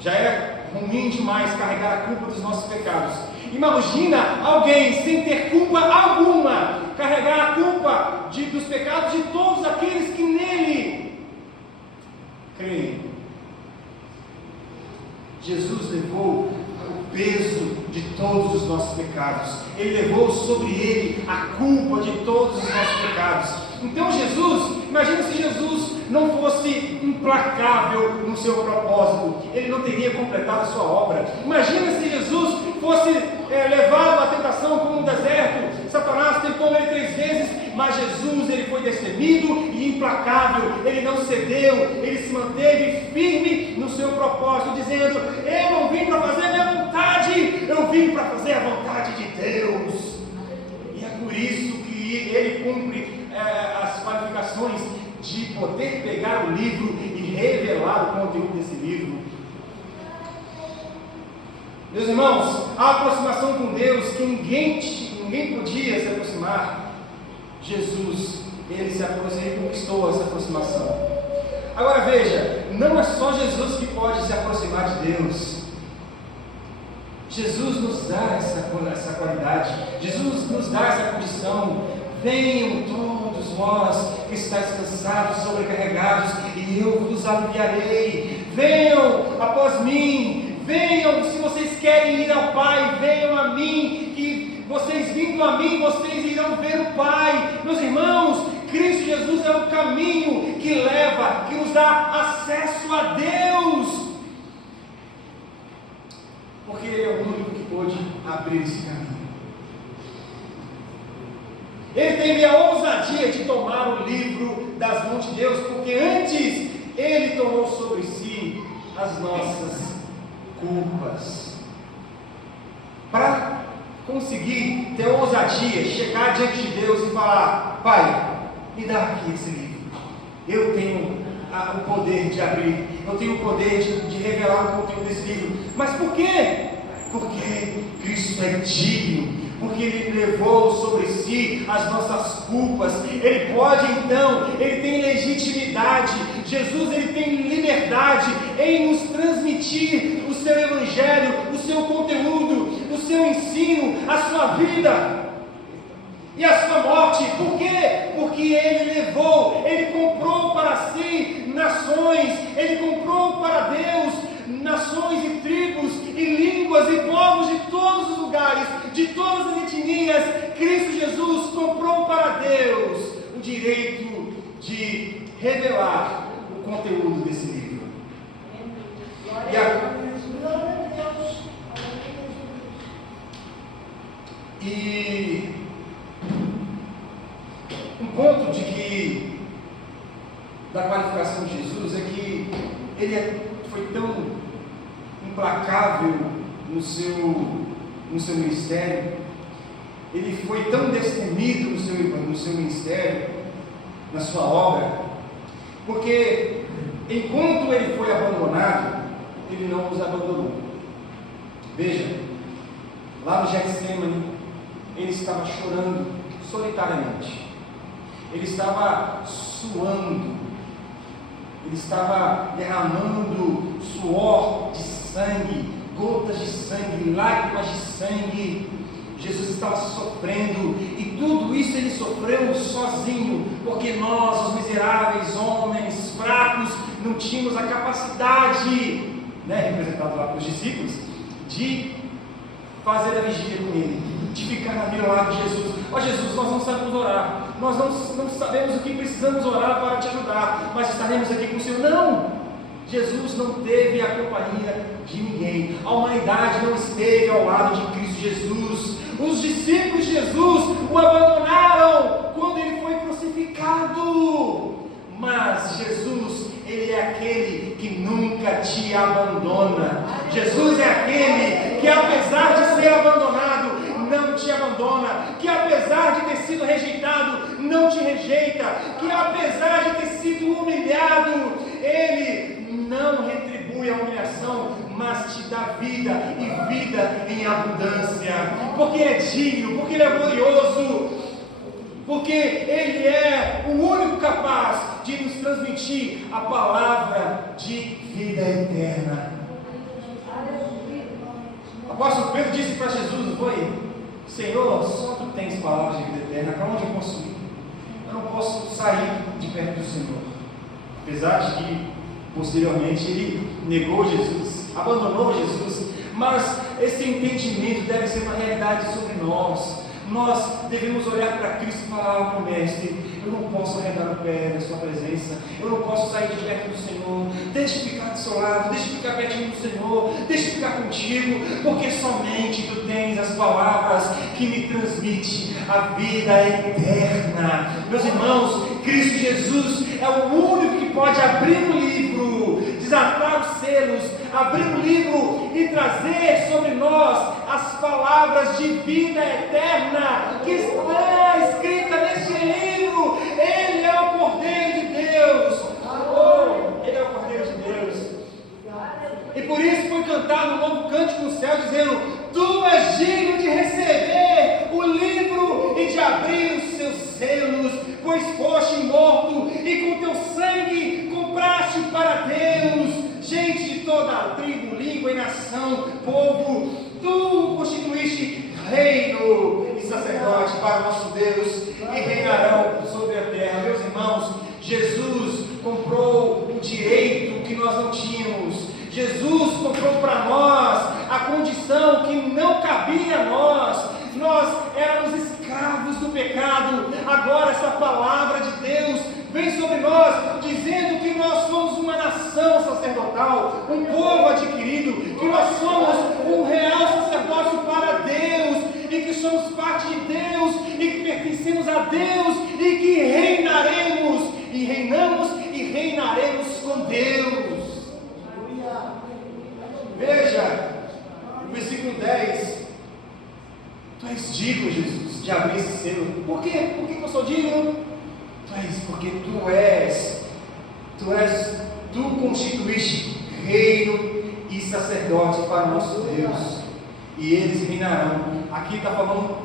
já é ruim demais carregar a culpa dos nossos pecados. Imagina alguém sem ter culpa alguma carregar a culpa dos pecados de todos aqueles que nele creem. Jesus levou o peso de todos todos os nossos pecados. Ele levou sobre ele a culpa de todos os nossos pecados. Então Jesus, imagina se Jesus não fosse implacável no seu propósito, ele não teria completado a sua obra. Imagina se Jesus fosse levado à tentação como no deserto. Satanás tentou ele 3 vezes, mas Jesus, ele foi destemido e implacável. Ele não cedeu, ele se manteve firme no seu propósito, dizendo: eu não vim para fazer a minha vontade, eu vim para fazer a vontade de Deus. E é por isso que ele cumpre as qualificações de poder pegar o livro e revelar o conteúdo desse livro. Meus irmãos, a aproximação com Deus que ninguém podia se aproximar, Jesus, ele se aproximou, ele conquistou essa aproximação. Agora veja, não é só Jesus que pode se aproximar de Deus. Jesus nos dá essa qualidade, Jesus nos dá essa condição. Venham todos vós que estáis cansados, sobrecarregados, e eu vos aliviarei. Venham após mim, venham, se vocês querem ir ao Pai, venham a mim, que vocês vindo a mim, vocês irão ver o Pai. Meus irmãos, Cristo Jesus é o caminho que leva, que nos dá acesso a Deus, porque Ele é o único que pôde abrir esse caminho. Ele teve a ousadia de tomar o livro das mãos de Deus, porque antes Ele tomou sobre si as nossas culpas. Para conseguir ter ousadia, chegar diante de Deus e falar: Pai, me dá aqui esse livro. Eu tenho o poder de abrir, eu tenho o poder de revelar o conteúdo desse livro. Mas por quê? Porque Cristo é digno. Porque Ele levou sobre si as nossas culpas. Ele pode então, Ele tem legitimidade. Jesus, Ele tem liberdade em nos transmitir o seu Evangelho, o seu conteúdo, o seu ensino, a sua vida e a sua morte. Por quê? Porque Ele levou, Ele comprou para si nações, Ele comprou para Deus nações e tribos e línguas e povos de todos os lugares, de todas as etnias. Cristo Jesus comprou para Deus o direito de revelar o conteúdo desse livro. E um ponto da qualificação de Jesus é que Ele foi tão implacável no seu ministério, Ele foi tão destemido no seu ministério, na sua obra, porque enquanto Ele foi abandonado, Ele não nos abandonou. Veja, lá no Getsemane, Ele estava chorando solitariamente, Ele estava suando, Ele estava derramando suor de sangue, gotas de sangue, lágrimas de sangue. Jesus estava sofrendo, e tudo isso Ele sofreu sozinho, porque nós, os miseráveis homens fracos, não tínhamos a capacidade, representado lá pelos discípulos, de fazer a vigília com Ele, de ficar ali ao lado de Jesus. Jesus, nós não sabemos orar, nós não sabemos o que precisamos orar para te ajudar, mas estaremos aqui com o Senhor. Não! Jesus não teve a companhia de ninguém, a humanidade não esteve ao lado de Cristo Jesus. Os discípulos de Jesus o abandonaram quando Ele foi crucificado, mas Jesus, Ele é aquele que nunca te abandona. Jesus é aquele que, apesar de ser abandonado, não te abandona, que apesar de ter sido rejeitado, não te rejeita, que apesar de ter sido humilhado, Ele não retribui a humilhação, mas te dá vida, e vida em abundância, porque Ele é digno, porque Ele é glorioso, porque Ele é o único capaz de nos transmitir a palavra de vida eterna. O apóstolo Pedro disse para Jesus, não foi: Senhor, só Tu tens palavras de vida eterna, para onde eu posso ir? Eu não posso sair de perto do Senhor. Apesar de que posteriormente Ele negou Jesus, abandonou Jesus, mas esse entendimento deve ser uma realidade sobre nós. Nós devemos olhar para Cristo e falar: meu mestre, eu não posso arredar o pé da sua presença, eu não posso sair de perto do Senhor, deixa eu ficar do seu lado, deixa eu ficar pertinho do Senhor, deixa eu ficar contigo, porque somente tu tens as palavras que me transmitem a vida eterna. Meus irmãos, Cristo Jesus é o único que pode abrir o livro, desatar os selos, abrir o livro e trazer sobre nós as palavras de vida eterna que está escrita neste livro. Ele é o Cordeiro de Deus. Oh, Ele é o Cordeiro de Deus. E por isso foi cantado um novo cântico no céu, dizendo: tu és digno de receber o livro e de abrir os seus selos, pois foste morto e com teu sangue compraste para Deus gente de toda a tribo, língua e nação, povo. Tu constituíste reino e sacerdote para o nosso Deus, e reinarão sobre a terra. Meus irmãos, Jesus comprou o direito que nós não tínhamos. Jesus comprou para nós a condição que não cabia a nós. Nós éramos escravos do pecado. Agora essa palavra de Deus vem sobre nós, dizendo que nós somos uma nação sacerdotal, um povo adquirido, que nós somos um real sacerdócio para Deus, e que somos parte de Deus, e que pertencemos a Deus, e que reinaremos, e reinamos e reinaremos com Deus. Veja, no versículo 10, tu és digno, Jesus, de abrir esse selo. Por quê? Por que eu sou digno? Porque tu constituíste reino e sacerdote para o nosso Deus, e eles reinarão. Aqui está falando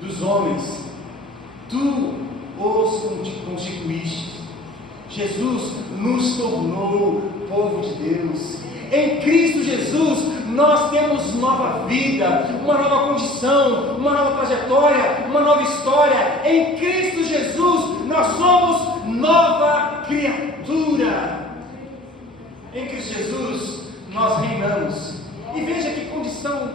dos homens. Tu os constituíste. Jesus nos tornou povo de Deus. Em Cristo Jesus nós temos nova vida, uma nova condição, uma nova trajetória, uma nova história. Em Cristo Jesus nós somos nova criatura. Em Cristo Jesus nós reinamos. E veja que condição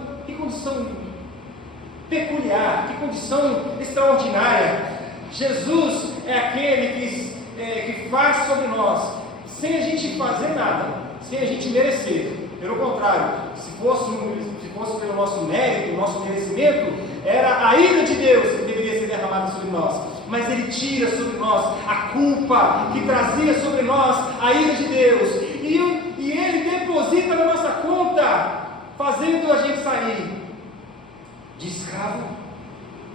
peculiar, que condição extraordinária. Jesus é aquele que faz sobre nós, sem a gente fazer nada, sem a gente merecer. Pelo contrário, se fosse pelo nosso mérito, nosso merecimento, era a ira de Deus que deveria ser derramada sobre nós. Mas Ele tira sobre nós a culpa que trazia sobre nós a ira de Deus, e Ele deposita na nossa conta, fazendo a gente sair de escravo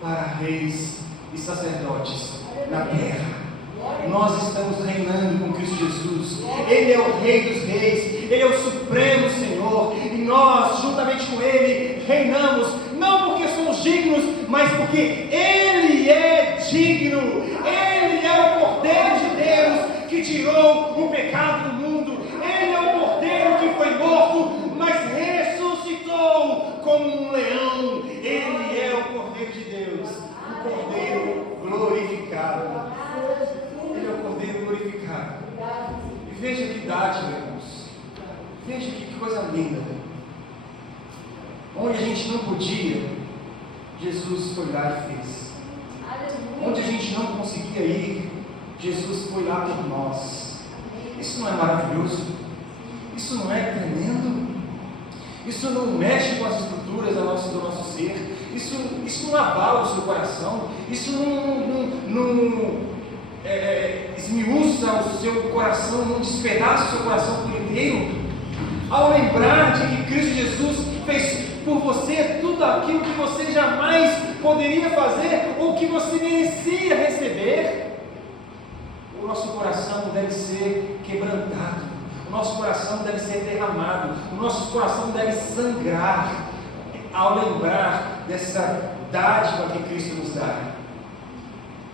para reis e sacerdotes na terra. Nós estamos reinando com Cristo Jesus. Ele é o Rei dos Reis, Ele é o Supremo Senhor, e nós, juntamente com Ele, reinamos, não porque somos dignos, mas porque Ele é digno. Ele é o Cordeiro de Deus que tirou o pecado do mundo. Ele é o Cordeiro que foi morto, mas ressuscitou como um leão. Ele é o Cordeiro de Deus, o Cordeiro glorificado. Ele é o Cordeiro glorificado. E veja que dádiva, irmãos. Veja que coisa linda. Onde a gente não podia, Jesus foi lá e fez. Onde a gente não conseguia ir, Jesus foi lá por nós. Isso não é maravilhoso? Isso não é tremendo? Isso não mexe com as estruturas do nosso ser? Isso não abala o seu coração? Isso não esmiuça o seu coração, não despedaça o seu coração por inteiro? Ao lembrar de que Cristo Jesus fez por você tudo aquilo que você jamais poderia fazer ou que você merecia receber, o nosso coração deve ser quebrantado, o nosso coração deve ser derramado, o nosso coração deve sangrar ao lembrar dessa dádiva que Cristo nos dá.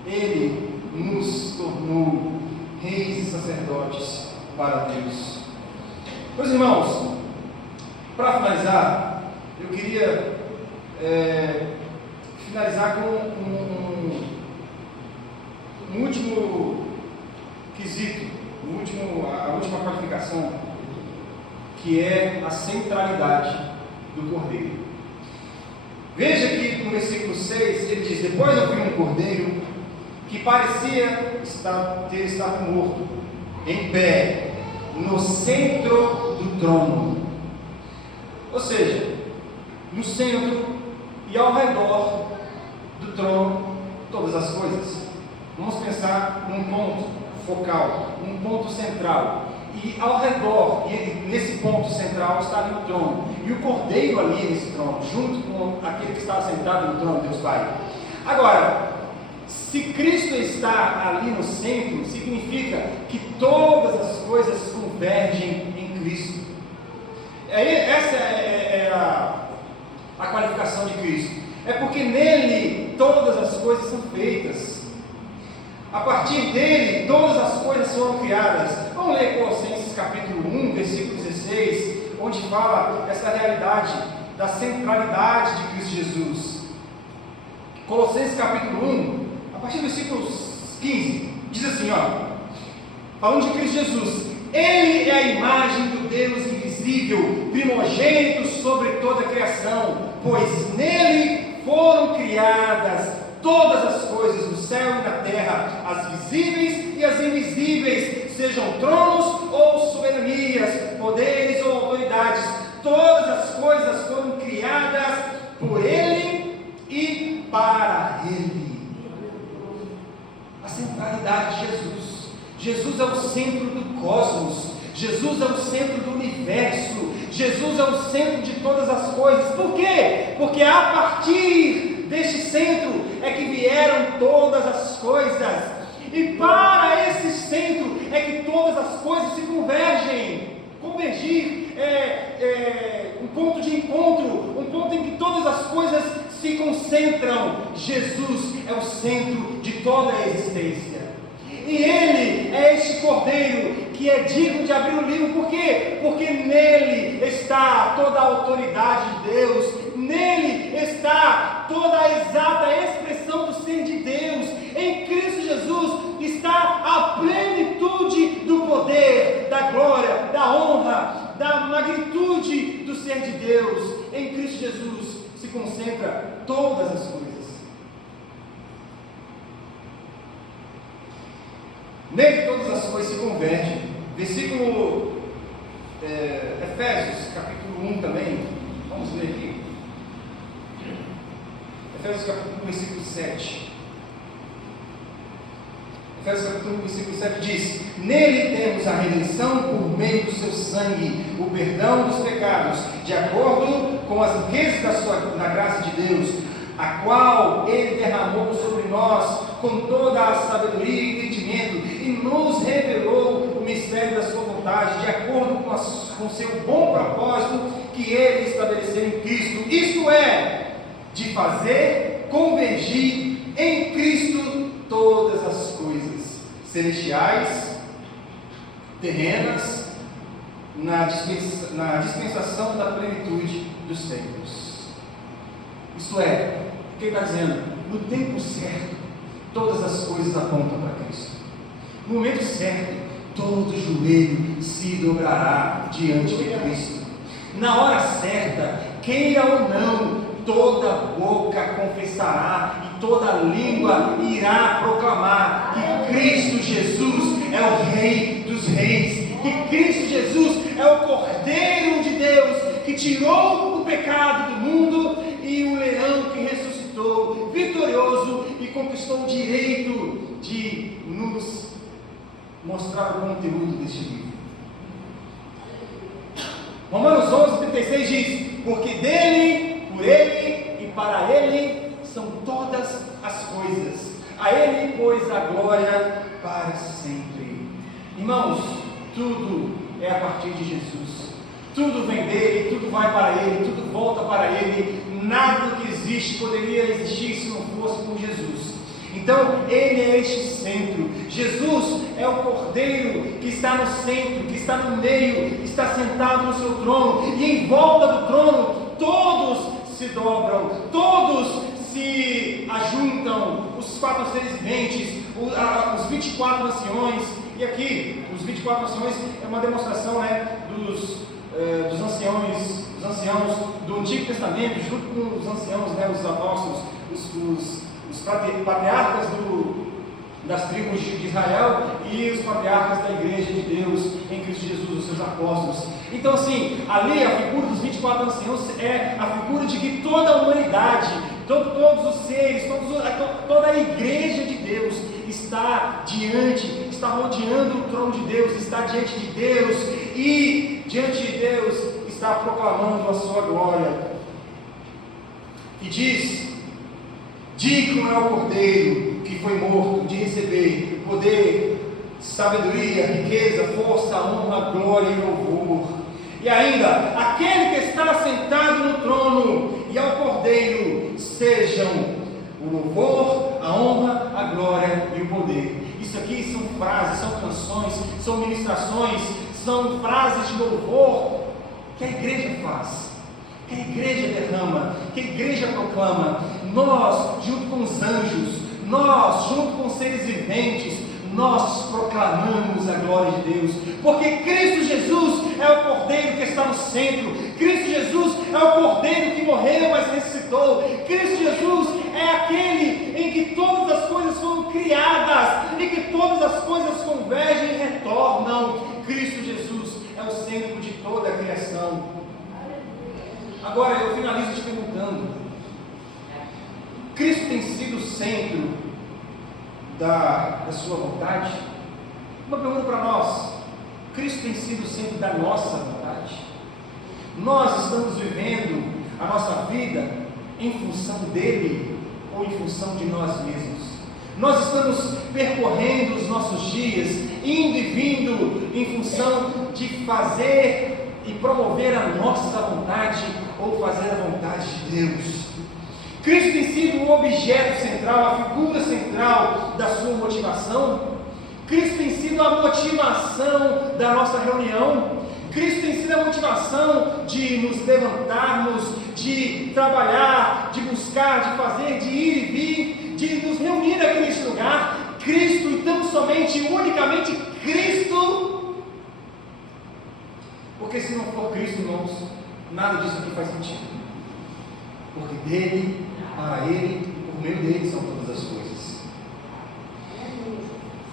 Ele nos tornou reis e sacerdotes para Deus. Meus irmãos, para finalizar, eu queria finalizar com um último quesito, a última qualificação, que é a centralidade do cordeiro. Veja que no versículo 6 ele diz: depois eu vi um cordeiro que parecia ter estado morto, em pé, no centro do trono. Ou seja, no centro e ao redor do trono, todas as coisas. Vamos pensar num ponto focal, num ponto central. E ao redor, e nesse ponto central, está ali o trono. E o cordeiro ali nesse trono, junto com aquele que está sentado no trono, Deus Pai. Agora, se Cristo está ali no centro, significa que todas as coisas convergem em Cristo. Essa é a qualificação de Cristo. É porque nele todas as coisas são feitas. A partir dele, todas as coisas foram criadas. Vamos ler Colossenses capítulo 1, versículo 16, onde fala essa realidade da centralidade de Cristo Jesus. Colossenses capítulo 1, a partir do versículo 15, diz assim, falando de Cristo Jesus: Ele é a imagem do Deus invisível, primogênito sobre toda a criação, pois nele foram criadas todas as coisas no céu e na terra, as visíveis e as invisíveis, sejam tronos ou soberanias, poderes ou autoridades, todas as coisas foram criadas por Ele e para Ele. A centralidade de Jesus. Jesus é o centro do cosmos, Jesus é o centro do universo, Jesus é o centro de todas as coisas. Por quê? Porque a partir deste centro é que vieram todas as coisas, e para esse centro é que todas as coisas se convergem. Convergir é um ponto de encontro, um ponto em que todas as coisas se concentram. Jesus é o centro de toda a existência, e Ele é este cordeiro que é digno de abrir o livro. Por quê? Porque nele está toda a autoridade de Deus, nele está toda a exata expressão do ser de Deus. Em Cristo Jesus está a plenitude do poder, da glória, da honra, da magnitude do ser de Deus. Em Cristo Jesus se concentra todas as coisas. Nele todas as coisas se convergem. Versículo Efésios, capítulo 1 também. Vamos ler aqui. Efésios capítulo 1, versículo 7. Efésios capítulo 1, versículo 7 diz: Nele temos a redenção por meio do seu sangue, o perdão dos pecados, de acordo com as riquezas da graça de Deus, a qual Ele derramou sobre nós com toda a sabedoria e entendimento, e nos revelou o mistério da sua vontade, de acordo com seu bom propósito que Ele estabeleceu em Cristo, isto é, de fazer convergir em Cristo todas as coisas, celestiais, terrenas, na dispensação da plenitude dos tempos. Isto é, o que ele está dizendo? No tempo certo, todas as coisas apontam para Cristo. No momento certo, todo joelho se dobrará diante de Cristo. Na hora certa, queira ou não, toda boca confessará e toda língua irá proclamar que Cristo Jesus é o Rei dos Reis, que Cristo Jesus é o Cordeiro de Deus, que tirou o pecado do mundo, e o leão que ressuscitou vitorioso e conquistou o direito de nos mostrar o conteúdo deste livro. Romanos 11:36 diz: porque dele, por ele e para ele são todas as coisas, a ele pois a glória para sempre. Irmãos, tudo é a partir de Jesus, tudo vem dele, tudo vai para ele, tudo volta para ele. Nada que existe poderia existir se não fosse por Jesus. Então Ele é este centro. Jesus é o Cordeiro que está no centro, que está no meio, que está sentado no seu trono, e em volta do trono todos se dobram, todos se ajuntam, os 4 seres viventes, os 24 anciões. E aqui, os 24 anciões é uma demonstração, dos dos anciãos do Antigo Testamento, junto com os anciãos, os apóstolos, os patriarcas das tribos de Israel e os patriarcas da igreja de Deus em Cristo Jesus, os seus apóstolos. Então assim, ali a figura dos 24 anciãos é a figura de que toda a humanidade, todos os seres, toda a igreja de Deus está rodeando o trono de Deus, está diante de Deus e diante de Deus está proclamando a sua glória. E diz: digno é o Cordeiro que foi morto de receber poder, sabedoria, riqueza, força, honra, glória e louvor. E ainda, aquele que está sentado no trono e ao Cordeiro sejam o louvor, a honra, a glória e o poder. Isso aqui são frases, são canções, são ministrações, são frases de louvor que a igreja faz, que a igreja derrama, que a igreja proclama. Nós, junto com os anjos, nós, junto com os seres viventes, nós proclamamos a glória de Deus, porque Cristo Jesus é o Cordeiro que está no centro. Cristo Jesus é o Cordeiro que morreu, mas ressuscitou. Cristo Jesus é aquele em que todas as coisas foram criadas, em que todas as coisas convergem e retornam. Cristo Jesus é o centro de toda a criação. Agora eu finalizo te perguntando: Cristo tem sido o centro da sua vontade? Uma pergunta para nós: Cristo tem sido o centro da nossa vontade? Nós estamos vivendo a nossa vida em função dele ou em função de nós mesmos? Nós estamos percorrendo os nossos dias, indo e vindo em função de fazer e promover a nossa vontade ou fazer a vontade de Deus? Cristo tem sido o objeto central, a figura central da sua motivação? Cristo tem sido a motivação da nossa reunião? Cristo tem sido a motivação de nos levantarmos, de trabalhar, de buscar, de fazer, de ir e vir, de nos reunir aqui neste lugar? Cristo, então somente, unicamente Cristo? Porque se não for Cristo, irmãos, nada disso aqui faz sentido. Porque dele, para ele, por meio dele são todas as coisas.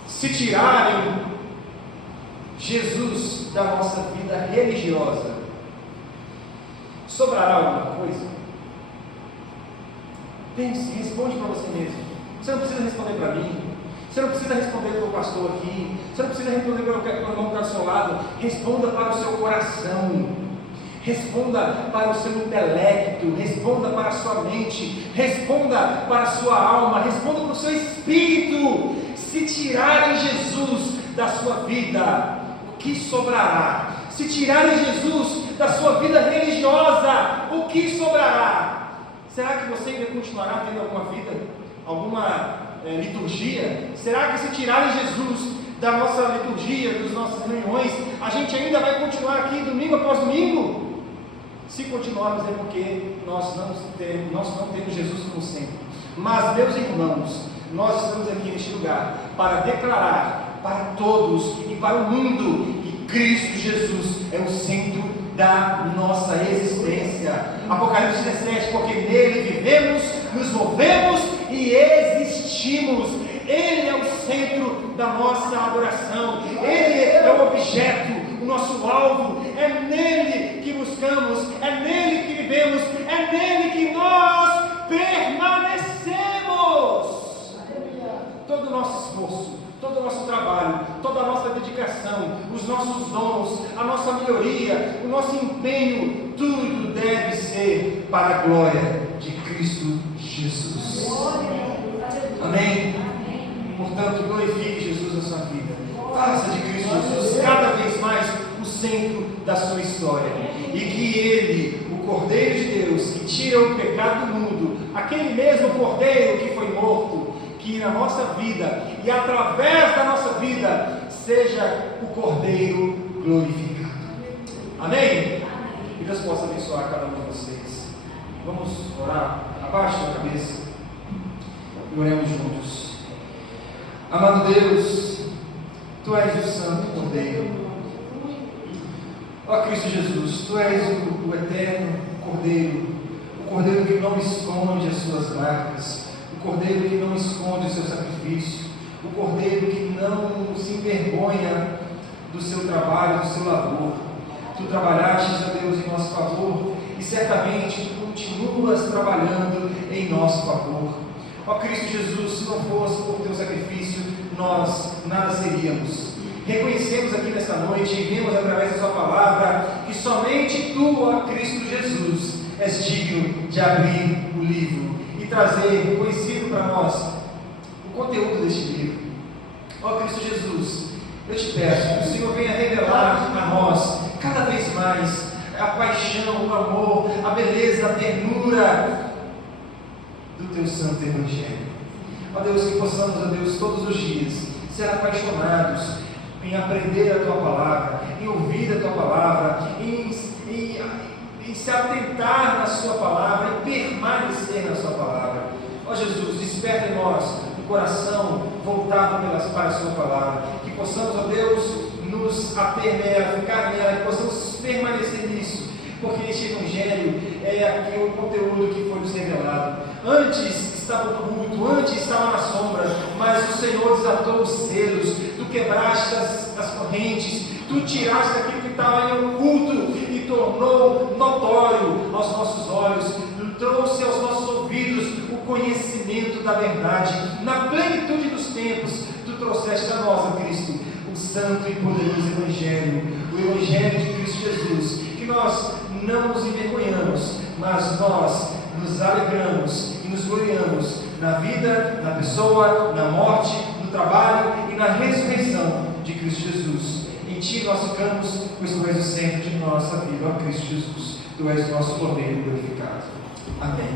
Se tirarem Jesus da nossa vida religiosa, sobrará alguma coisa? Pense, responde para você mesmo. Você não precisa responder para mim, você não precisa responder para o pastor aqui, você não precisa responder para o irmão que está ao seu lado. Responda para o seu coração, responda para o seu intelecto, responda para a sua mente, responda para a sua alma, responda para o seu espírito. Se tirarem Jesus da sua vida, o que sobrará? Se tirarem Jesus da sua vida religiosa, o que sobrará? Será que você ainda continuará tendo alguma vida, alguma liturgia? Será que se tirarem Jesus da nossa liturgia, das nossas reuniões, a gente ainda vai continuar aqui domingo após domingo? Se continuarmos é porque nós não temos Jesus como centro. Mas, meus irmãos, nós estamos aqui neste lugar para declarar para todos e para o mundo que Cristo Jesus é o centro da nossa existência. Apocalipse 17: porque nele vivemos, nos movemos e existimos. Ele é o centro da nossa adoração, ele é o objeto, o nosso alvo, é nele que buscamos, é nele que vivemos, é nele que nós permanecemos. Todo o nosso esforço, todo o nosso trabalho, toda a nossa dedicação, os nossos dons, a nossa melhoria, o nosso empenho, tudo deve ser para a glória de Cristo Jesus. Amém? Portanto, glorifique Jesus na sua vida. Faça de Cristo Jesus cada vez mais o centro da sua história. E que Ele, o Cordeiro de Deus, que tira o pecado do mundo, aquele mesmo Cordeiro que foi morto, que na nossa vida e através da nossa vida seja o Cordeiro glorificado. Amém? Que Deus possa abençoar cada um de vocês. Vamos orar. Abaixe a cabeça e oremos juntos. Amado Deus, Tu és o Santo Cordeiro. Ó Cristo Jesus, Tu és o eterno Cordeiro, o Cordeiro que não esconde as suas marcas, o Cordeiro que não esconde o seu sacrifício, o Cordeiro que não se envergonha do seu trabalho, do seu labor. Tu trabalhaste, ó Deus, em nosso favor, e certamente Tu continuas trabalhando em nosso favor. Ó Cristo Jesus, se não fosse por Teu sacrifício, nós nada seríamos. Reconhecemos aqui nesta noite e vemos através da Sua palavra que somente Tu, ó Cristo Jesus, és digno de abrir o livro e trazer conhecido para nós o conteúdo deste livro. Ó Cristo Jesus, eu te peço que o Senhor venha revelar a nós cada vez mais a paixão, o amor, a beleza, a ternura do Teu santo Evangelho. Ó Deus, que possamos, ó Deus, todos os dias ser apaixonados em aprender a Tua palavra, em ouvir a Tua palavra, em se atentar na Sua palavra, em permanecer na Sua palavra. Ó Jesus, desperta em nós um coração voltado para a Sua palavra, que possamos, ó Deus, nos ater nela, ficar nela, que possamos permanecer nisso, porque este Evangelho é aquele conteúdo que foi nos revelado. Antes estava oculto, antes estava na sombra, mas o Senhor desatou os selos, Tu quebraste as correntes, Tu tiraste aquilo que estava em oculto e tornou notório aos nossos olhos, trouxe aos nossos ouvidos o conhecimento da verdade. Na plenitude dos tempos, Tu trouxeste a nós, ó Cristo, o santo e poderoso Evangelho, o Evangelho de Cristo Jesus, que nós não nos envergonhamos, mas nós nos alegramos e nos gloriamos na vida, na pessoa, na morte, no trabalho e na ressurreição de Cristo Jesus. Em Ti nós ficamos, pois Tu és o centro de nossa vida, ó Cristo Jesus. Tu és o nosso Cordeiro glorificado. Amém.